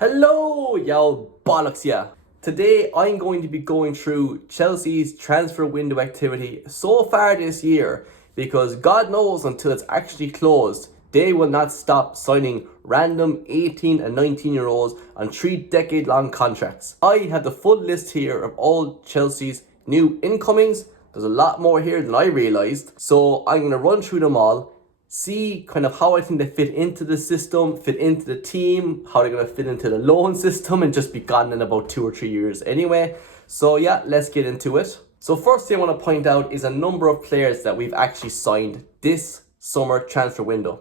Hello, y'all bollocks, yeah. Today I'm going to be going through Chelsea's transfer window activity so far this year because God knows until it's actually closed, they will not stop signing random 18 and 19-year-olds on 3-decade-long contracts. I have the full list here of all Chelsea's new incomings. There's a lot more here than I realised, so I'm going to run through them all, see kind of how I think they fit into the system, fit into the team, how they're going to fit into the loan system and just be gone in about 2 or 3 years anyway. So yeah, let's get into it. So first thing I want to point out is a number of players that we've actually signed this summer transfer window.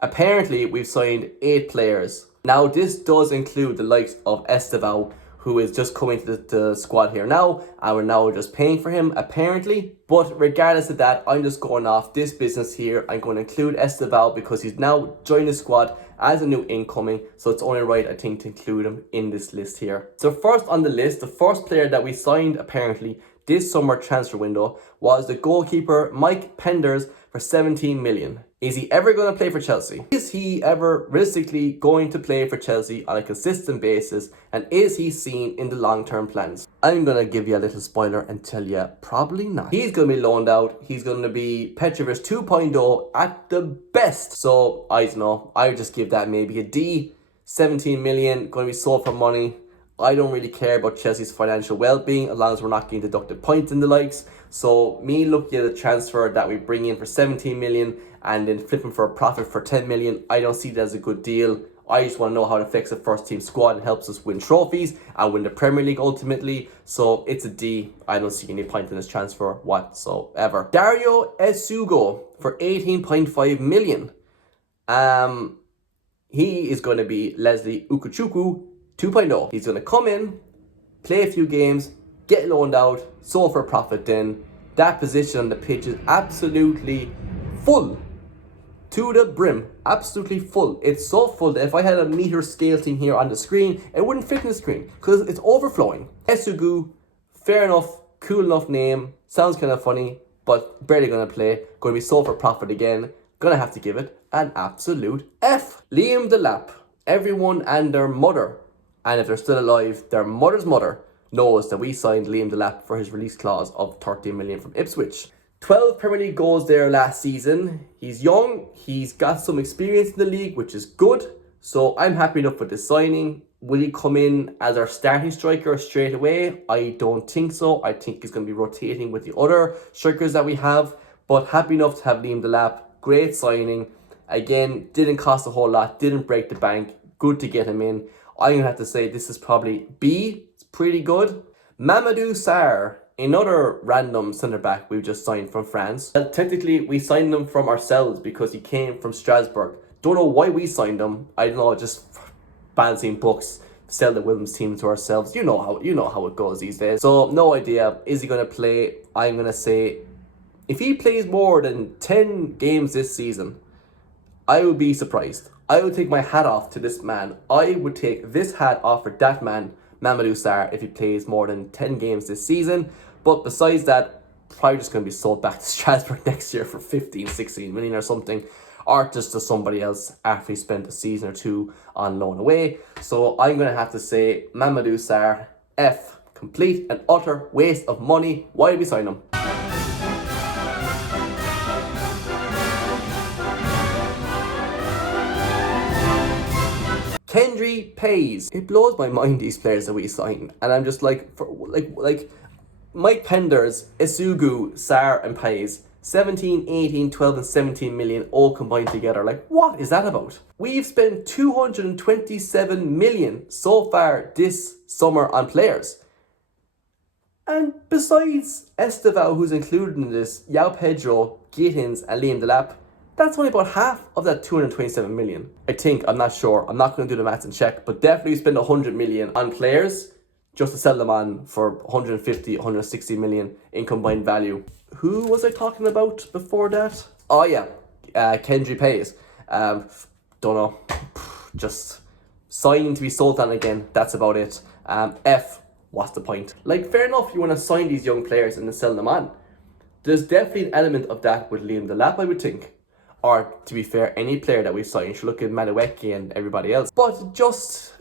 Apparently we've signed 8 players. Now this does include the likes of Estevao, who is just coming to the squad here now, and we're now just paying for him apparently. But regardless of that, I'm just going off this business here. I'm going to include Estevao because he's now joined the squad as a new incoming, so it's only right, I think, to include him in this list here. So first on the list, the first player that we signed apparently this summer transfer window was the goalkeeper Mike Penders for 17 million. Is he ever going to play for Chelsea? Is he ever realistically going to play for Chelsea on a consistent basis? And is he seen in the long-term plans? I'm going to give you a little spoiler and tell you probably not. He's going to be loaned out. He's going to be Petrovic 2.0 at the best. So I don't know. I would just give that maybe a D. 17 million, going to be sold for money. I don't really care about Chelsea's financial well-being as long as we're not getting deducted points and the likes. So me looking at a transfer that we bring in for 17 million and then flipping for a profit for 10 million, I don't see that as a good deal. I just want to know how it affects the first team squad and helps us win trophies and win the Premier League ultimately. So it's a D. I don't see any point in this transfer whatsoever. Dario Esugo for 18.5 million. He is going to be Leslie Ukuchukwu 2.0. He's going to come in, play a few games, get loaned out, sold for a profit then. That position on the pitch is absolutely full. To the brim. Absolutely full. It's so full that if I had a meter scale thing here on the screen, it wouldn't fit in the screen because it's overflowing. Esugu, fair enough, cool enough name, sounds kind of funny, but barely going to play. Going to be sold for profit again. Going to have to give it an absolute F. Liam Delap. Everyone and their mother, and if they're still alive, their mother's mother knows that we signed Liam Delap for his release clause of 13 million from Ipswich. 12 Premier League goals there last season. He's young, he's got some experience in the league, which is good. So I'm happy enough with this signing. Will he come in as our starting striker straight away? I don't think so. I think he's going to be rotating with the other strikers that we have. But happy enough to have Liam Delap. Great signing. Again, didn't cost a whole lot, didn't break the bank. Good to get him in. I'm going to have to say this is probably B. It's pretty good. Mamadou Sarr, another random centre-back we've just signed from France. Well, technically, we signed him from ourselves because he came from Strasbourg. Don't know why we signed him. I don't know, just balancing books, sell the women's team to ourselves. You know how it goes these days. So, no idea. Is he going to play? I'm going to say, if he plays more than 10 games this season, I would be surprised. I would take my hat off to this man. I would take this hat off for that man, Mamadou Sarr, if he plays more than 10 games this season. But besides that, probably just going to be sold back to Strasbourg next year for 15, 16 million or something. Or just to somebody else after he spent a season or two on loan away. So I'm going to have to say Mamadou Sarr, F. Complete and utter waste of money. Why did we sign him? Kendry pays. It blows my mind, these players that we signed, and I'm just like, like Mike Penders, Esugu, Sarr and Pays, 17, 18, 12 and 17 million all combined together. Like, what is that about? We've spent 227 million so far this summer on players. And besides Estevao, who's included in this, Yao Pedro, Gittins and Liam Delap, that's only about half of that 227 million. I think, I'm not sure, I'm not going to do the maths and check, but definitely spend 100 million on players just to sell them on for 150, 160 million in combined value. Who was I talking about before that? Oh yeah, Kendry Pays. Don't know, just signing to be sold on again, that's about it. F, what's the point? Like, fair enough, you want to sign these young players and then sell them on. There's definitely an element of that with Liam Delap, I would think. Or, to be fair, any player that we sign should look at Madueke and everybody else. But just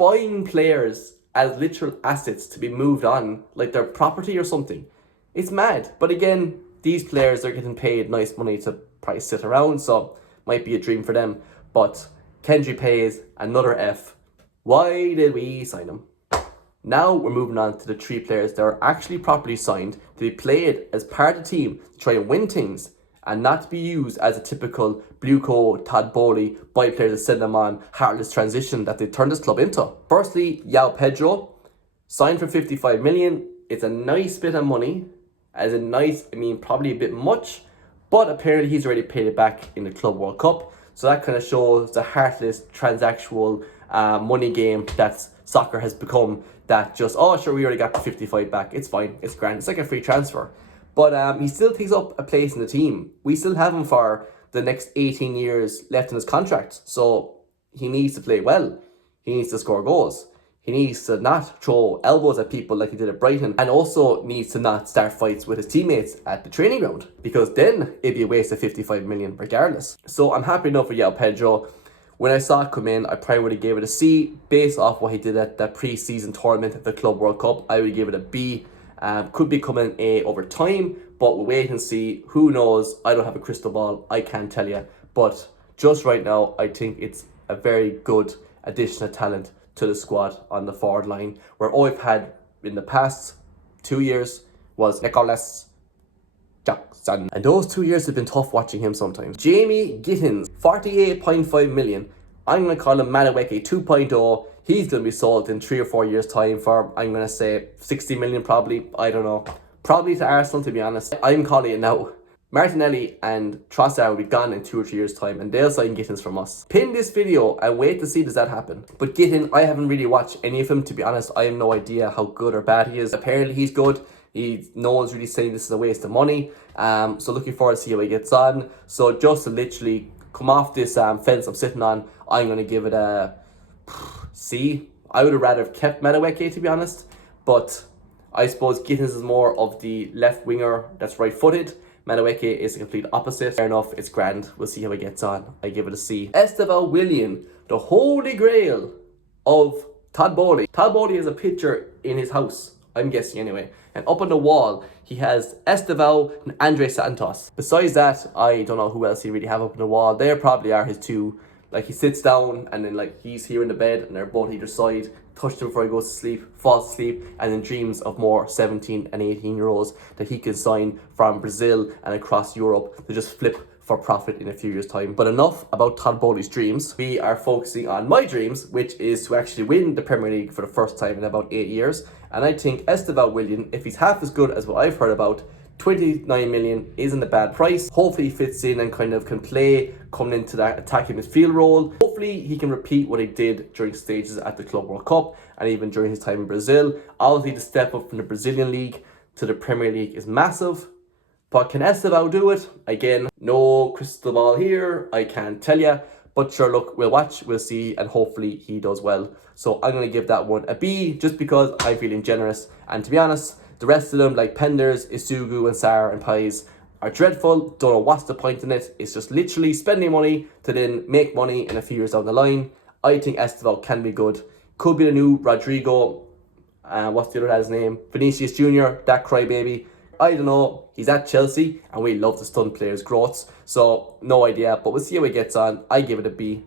buying players as literal assets to be moved on, like their property or something. It's mad. But again, these players are getting paid nice money to probably sit around, so might be a dream for them. But Kendry pays another F. Why did we sign him? Now we're moving on to the 3 players that are actually properly signed to be played as part of the team to try and win things and not to be used as a typical Blueco, Todd Bowley, buy players to send them on heartless transition that they turned this club into. Firstly, João Pedro, signed for 55 million. It's a nice bit of money. As in nice, I mean probably a bit much, but apparently he's already paid it back in the Club World Cup. So that kind of shows the heartless transactional money game that soccer has become, that just, oh sure, we already got the 55 back, it's fine, it's grand, it's like a free transfer. But he still takes up a place in the team. We still have him for the next 18 years left in his contract, so he needs to play well, he needs to score goals, he needs to not throw elbows at people like he did at Brighton, and also needs to not start fights with his teammates at the training ground, because then it'd be a waste of 55 million regardless. So I'm happy enough with João Pedro. When I saw it come in, I probably would have gave it a C based off what he did at that pre-season tournament at the Club World Cup. I would give it a B. Could become an A over time, but we'll wait and see. Who knows? I don't have a crystal ball. I can't tell you. But just right now, I think it's a very good addition of talent to the squad on the forward line, where all we've had in the past 2 years was Nicholas Jackson. And those 2 years have been tough watching him sometimes. Jamie Gittins, 48.5 million. I'm going to call him Madueke 2.0. He's going to be sold in 3 or 4 years' time for, I'm going to say, 60 million probably. I don't know. Probably to Arsenal, to be honest. I'm calling it now. Martinelli and Trossard will be gone in 2 or 3 years' time, and they'll sign Gittins from us. Pin this video and wait to see does that happen. But Gittin, I haven't really watched any of him, to be honest. I have no idea how good or bad he is. Apparently he's good. No one's really saying this is a waste of money. So looking forward to see how he gets on. So just to literally come off this fence I'm sitting on, I'm going to give it a C. I would have rather have kept Madueke, to be honest. But I suppose Gittins is more of the left winger that's right-footed. Madueke is the complete opposite. Fair enough, it's grand. We'll see how he gets on. I give it a C. Esteval Willian, the holy grail of Todd Bowley. Todd Bowley has a picture in his house, I'm guessing anyway. And up on the wall, he has Esteval and Andre Santos. Besides that, I don't know who else he really have up on the wall. There probably are his two. Like, he sits down and then like he's here in the bed and they're both either side, touch him before he goes to sleep, falls asleep, and then dreams of more 17 and 18 year olds that he can sign from Brazil and across Europe to just flip for profit in a few years' time. But enough about Todd Bowley's dreams. We are focusing on my dreams, which is to actually win the Premier League for the first time in about 8 years. And I think Esteval Willian, if he's half as good as what I've heard about, 29 million isn't a bad price. Hopefully he fits in and kind of can play coming into that attacking midfield role. Hopefully he can repeat what he did during stages at the Club World Cup and even during his time in Brazil. Obviously the step up from the Brazilian League to the Premier League is massive. But can Esteval do it? Again, no crystal ball here. I can't tell you. But sure, look, we'll watch, we'll see, and hopefully he does well. So I'm going to give that one a B just because I'm feeling generous. And to be honest, the rest of them, like Penders, Isugu, and Sarr and Pies, are dreadful. Don't know what's the point in it. It's just literally spending money to then make money in a few years down the line. I think Esteval can be good. Could be the new Rodrigo. What's the other guy's name? Vinicius Jr., that crybaby. I don't know. He's at Chelsea, and we love to stunt players' growths. So, no idea, but we'll see how he gets on. I give it a B.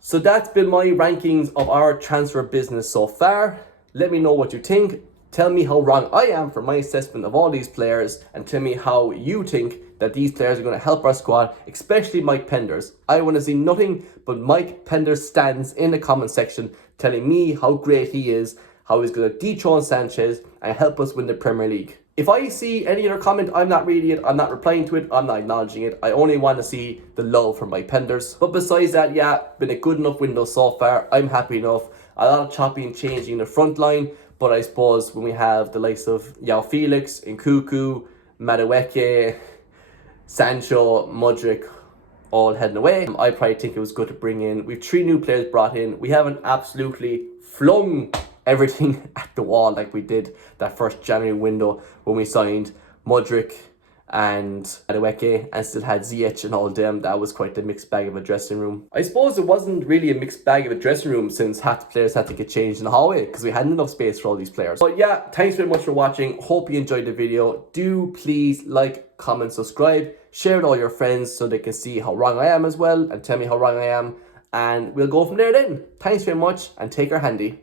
So that's been my rankings of our transfer business so far. Let me know what you think. Tell me how wrong I am for my assessment of all these players, and tell me how you think that these players are going to help our squad, especially Mike Penders. I want to see nothing but Mike Penders stands in the comment section telling me how great he is, how he's going to dethrone Sanchez and help us win the Premier League. If I see any other comment, I'm not reading it, I'm not replying to it, I'm not acknowledging it. I only want to see the love from Mike Penders. But besides that, yeah, been a good enough window so far. I'm happy enough. A lot of chopping and changing in the front line, but I suppose when we have the likes of João Felix, Nkuku, Madueke, Sancho, Mudryk all heading away, I probably think it was good to bring in. We've 3 new players brought in. We haven't absolutely flung everything at the wall like we did that first January window when we signed Mudryk, and Adueke, and still had Ziyech and all them. That was quite the mixed bag of a dressing room. I suppose it wasn't really a mixed bag of a dressing room, since half the players had to get changed in the hallway because we hadn't enough space for all these players. But yeah, thanks very much for watching. Hope you enjoyed the video. Do please like, comment, subscribe, share with all your friends so they can see how wrong I am as well, and tell me how wrong I am, and we'll go from there then. Thanks very much, and take care handy.